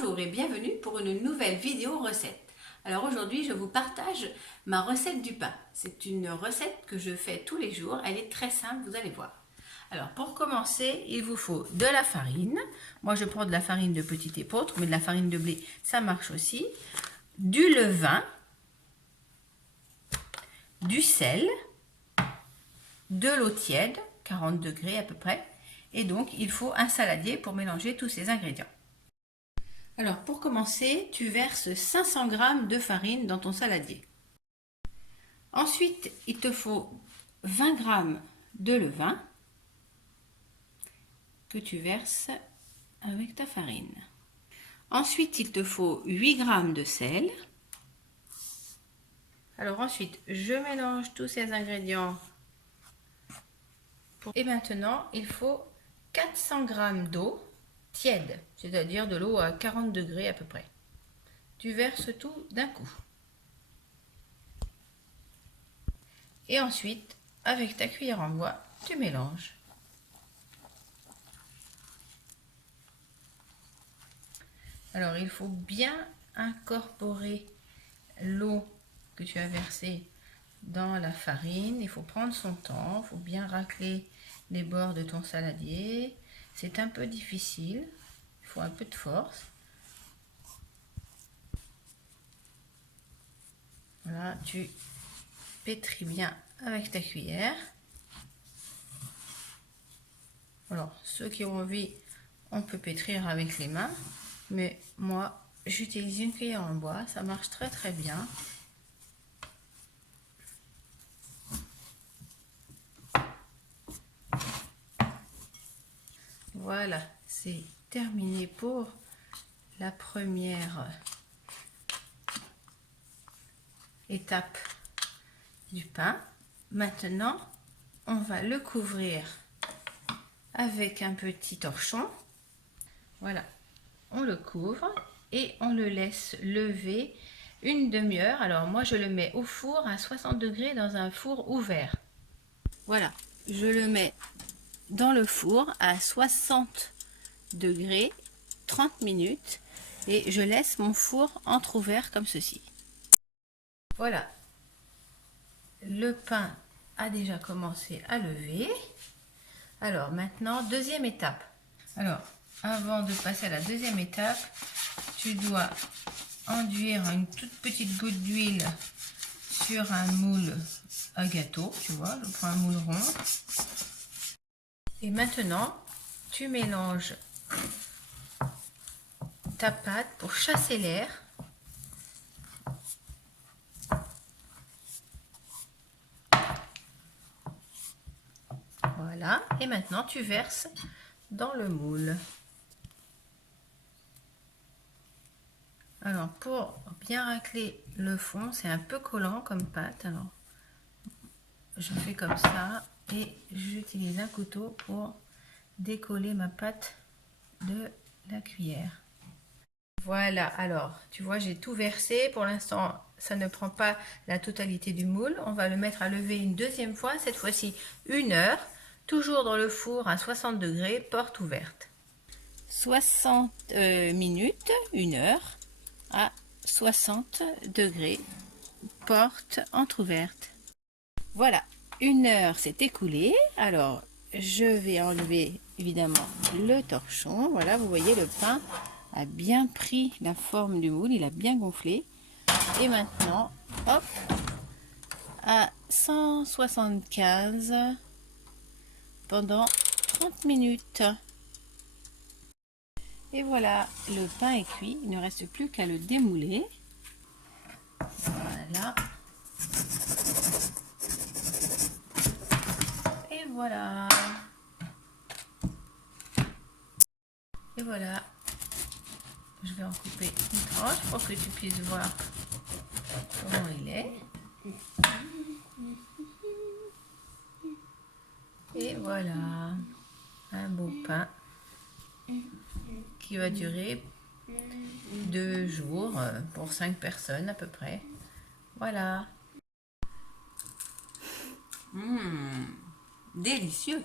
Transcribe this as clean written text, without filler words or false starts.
Bonjour et bienvenue pour une nouvelle vidéo recette. Alors aujourd'hui je vous partage ma recette du pain. C'est une recette que je fais tous les jours, elle est très simple, vous allez voir. Alors pour commencer, il vous faut de la farine. Moi je prends de la farine de petit épeautre, mais de la farine de blé ça marche aussi. Du levain, du sel, de l'eau tiède, 40 degrés à peu près. Et donc il faut un saladier pour mélanger tous ces ingrédients. Alors pour commencer, tu verses 500 g de farine dans ton saladier. Ensuite, il te faut 20 g de levain que tu verses avec ta farine. Ensuite, il te faut 8 g de sel. Alors ensuite, je mélange tous ces ingrédients. Et maintenant, il faut 400 g d'eau tiède, c'est-à-dire de l'eau à 40 degrés à peu près. Tu verses tout d'un coup. Et ensuite, avec ta cuillère en bois, tu mélanges. Alors, il faut bien incorporer l'eau que tu as versée dans la farine. Il faut prendre son temps, il faut bien racler les bords de ton saladier. C'est un peu difficile, il faut un peu de force. Voilà, tu pétris bien avec ta cuillère. Alors, ceux qui ont envie, on peut pétrir avec les mains, mais moi, j'utilise une cuillère en bois, ça marche très très bien. Voilà, c'est terminé pour la première étape du pain. Maintenant, on va le couvrir avec un petit torchon. Voilà, on le couvre et on le laisse lever une demi-heure. Alors moi, je le mets au four à 60 degrés dans un four ouvert. Voilà, je le mets dans le four à 60 degrés 30 minutes et je laisse mon four entrouvert comme ceci. Voilà, le pain a déjà commencé à lever. Alors maintenant, deuxième étape. Alors, avant de passer à la deuxième étape, tu dois enduire une toute petite goutte d'huile sur un moule à gâteau, tu vois, je prends un moule rond. Et maintenant, tu mélanges ta pâte pour chasser l'air. Voilà, et maintenant tu verses dans le moule. Alors pour bien racler le fond, c'est un peu collant comme pâte, alors je fais comme ça et j'utilise un couteau pour décoller ma pâte de la cuillère. Voilà, alors tu vois, j'ai tout versé. Pour l'instant, ça ne prend pas la totalité du moule. On va le mettre à lever une deuxième fois, cette fois-ci 1 heure, toujours dans le four à 60 degrés, porte ouverte. 60 minutes, 1 heure à 60 degrés, porte entrouverte. Voilà, 1 heure s'est écoulée. Alors, je vais enlever évidemment le torchon. Voilà, vous voyez, le pain a bien pris la forme du moule, il a bien gonflé. Et maintenant, hop, à 175 pendant 30 minutes. Et voilà, le pain est cuit, il ne reste plus qu'à le démouler. Voilà. Et voilà. Et voilà. Je vais en couper une tranche pour que tu puisses voir comment il est. Et voilà, un beau pain qui va durer 2 jours pour 5 personnes à peu près. Voilà. Délicieux.